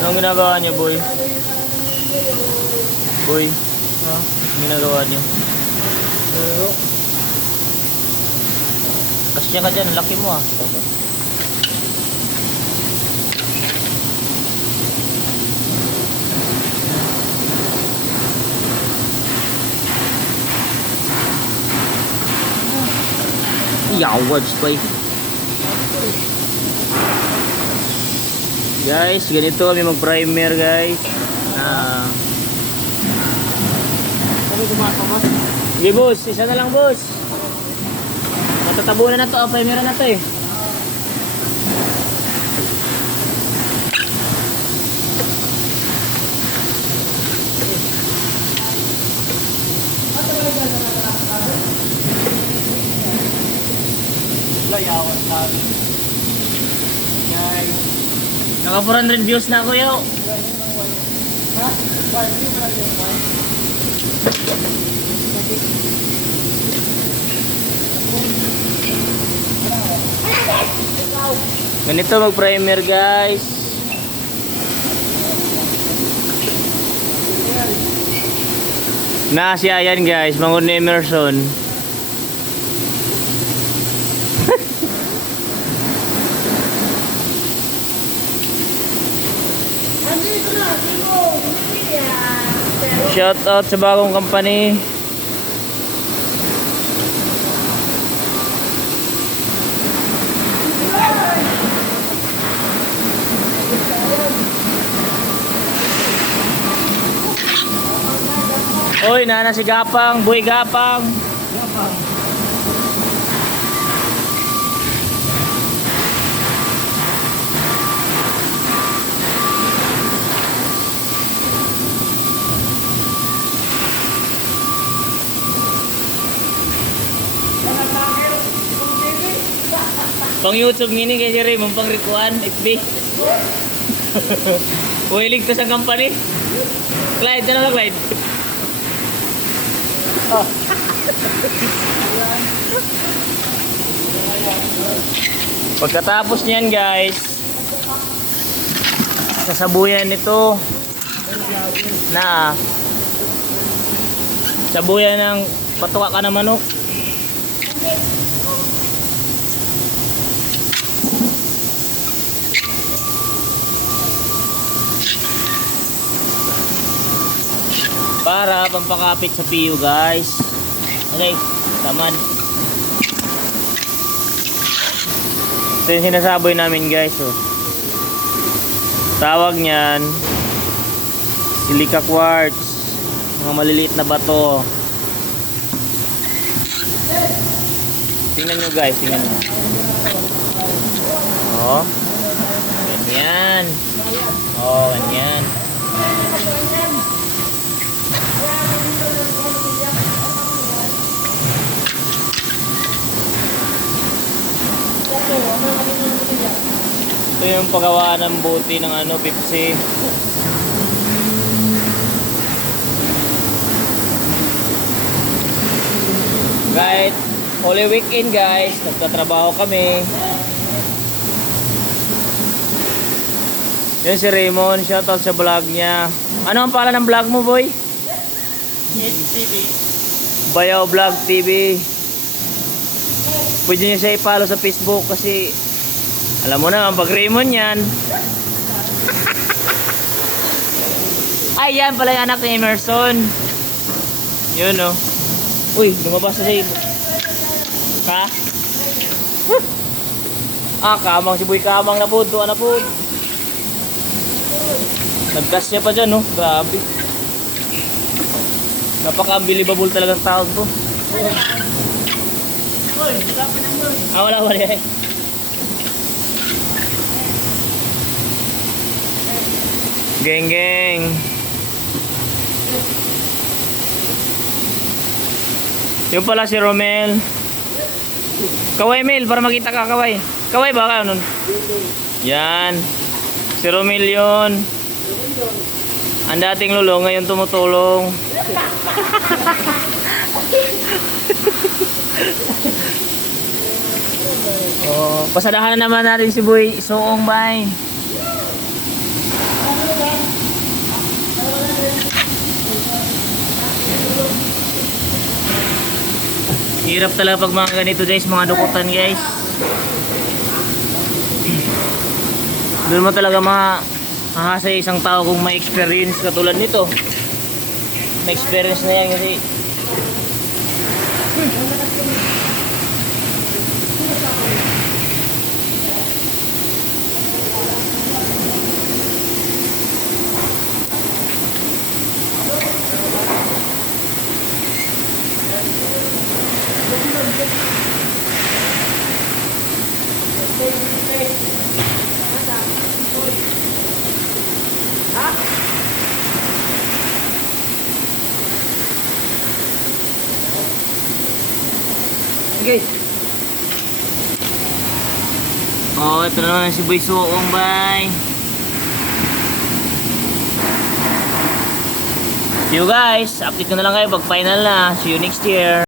Anong ginagawa niyo, boy? Boy, Ha? anong ginagawa niyo? Pero, Kasya ka dyan, ang laki mo ah. Yawads pa eh. Guys, ganito kami mag-primer guys. sabi gumasa ba? Sige boss, isa na lang boss. Matatabunan na to, primer na to eh. Layawan sabi. Guys. Naka 400 views na ako yo. Ha? Why? Hindi mo lang yung why? Ganito mag-primer guys. Na siya yan guys, mangun ni Emerson. Shout out sa bagong company. Oy, nana si Gapang, Boy Gapang. Pang YouTube ngini kay si Raymond pang rikuan FB. Uy, ligtas ang company. Clyde, ano na Clyde? Oh. Pagkatapos niyan guys, sasabuyan nito na sabuyan ng patuka ka ng manok. Para pampakapit sa piyo guys. Okay, taman. Ito yung sinasaboy namin guys oh. Tawag niyan silica quartz. Mga maliliit na bato. Tingnan nyo guys, tingnan nyo. Oh. Ganyan. Oh, ganyan. Ito yung paggawa ng buti ng ano, Pepsi. Right, Holy Weekend guys, nagtatrabaho kami. Yan si Raymond, shoutout sa vlog niya. Ano ang pala ng vlog mo boy? TV. Bayaw Vlog TV. Pwede nyo siya i-follow sa Facebook kasi alam mo na, pag Raymond yan. Ay, yan pala yung anak ni Emerson. Yun oh. Uy, lumabas na siya. Ha? Ah, kamang si Boy Kamang na po. Doon na po. Nagkas niya pa dyan oh. Grabe. Napaka-unbelievable talagang tao to. Uy, wala pa nang doon. Ah, wala eh. Geng geng. Yung pala si Romel. Kaway Mel, para makita ka kaway. Kaway ba ka nun? Yan. Si Romel yun. Ang dating lulo, ngayon tumutulong. Oh, pasadahan na naman natin si Boy Soong Bay. Hirap talaga pag mga ganito guys, mga dukutan guys. Doon mo talaga mahasa isang tao kung may experience katulad nito. May experience na yan kasi. Okay. Oh, ito na naman si Boy Suong, bye. See you guys. Update ko na lang kayo pag final na. See you next year.